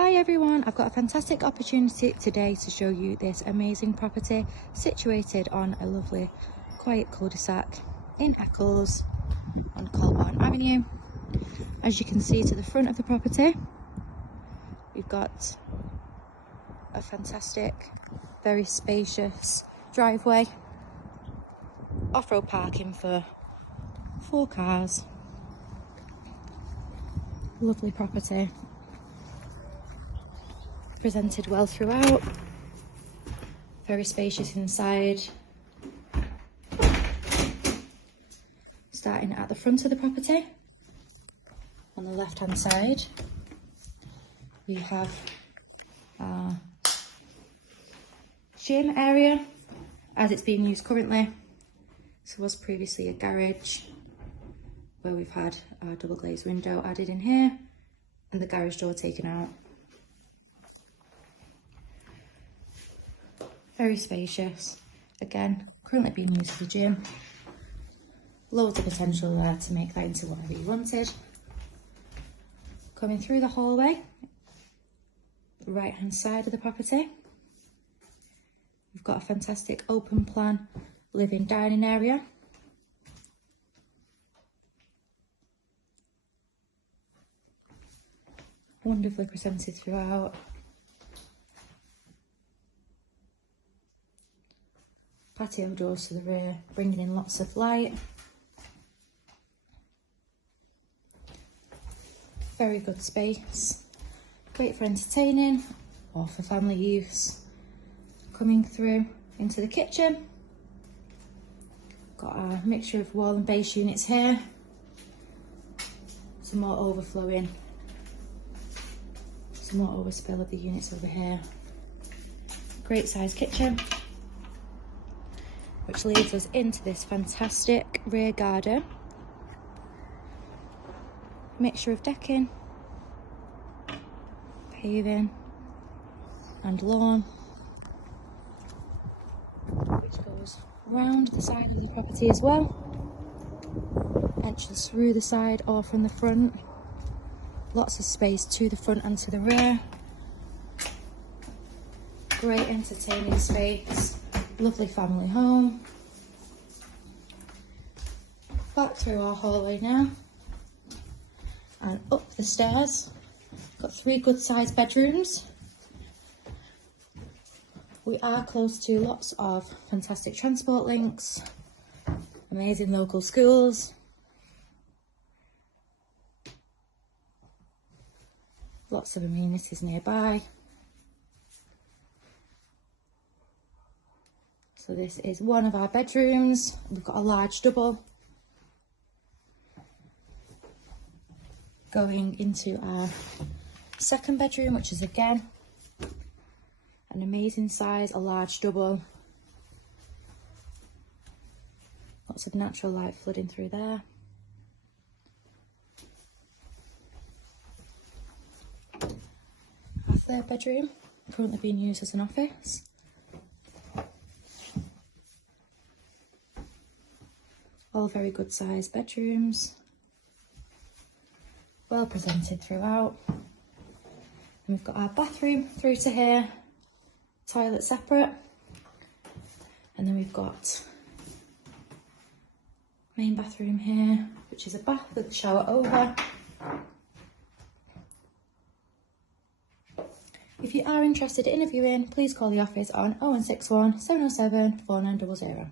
Hi everyone, I've got a fantastic opportunity today to show you this amazing property situated on a lovely quiet cul-de-sac in Eccles on Colborne Avenue. As you can see to the front of the property, we've got a fantastic, very spacious driveway, off-road parking for 4 cars, lovely property. Presented well throughout, very spacious inside. Starting at the front of the property, on the left hand side, we have our gym area as it's being used currently. This was previously a garage where we've had our double glazed window added in here and the garage door taken out. Very spacious, again, currently being used as a gym. Loads of potential there to make that into whatever you wanted. Coming through the hallway, the right hand side of the property, we've got a fantastic open plan living dining area. Wonderfully presented throughout. Patio doors to the rear, bringing in lots of light. Very good space, great for entertaining or for family use. Coming through into the kitchen, got a mixture of wall and base units here. Some more overflowing, some more overspill of the units over here. Great sized kitchen, which leads us into this fantastic rear garden. Mixture of decking, paving and lawn, which goes round the side of the property as well. Entrance through the side or from the front. Lots of space to the front and to the rear. Great entertaining space. Lovely family home. Back through our hallway now and up the stairs. Got 3 good sized bedrooms. We are close to lots of fantastic transport links, amazing local schools, lots of amenities nearby. So this is one of our bedrooms. We've got a large double. Going into our second bedroom, which is again an amazing size, a large double. Lots of natural light flooding through there. Our third bedroom, currently being used as an office. All very good sized bedrooms, well presented throughout. And we've got our bathroom through to here, toilet separate, and then we've got main bathroom here, which is a bath with a shower over. If you are interested in interviewing, please call the office on 0161 707 4900.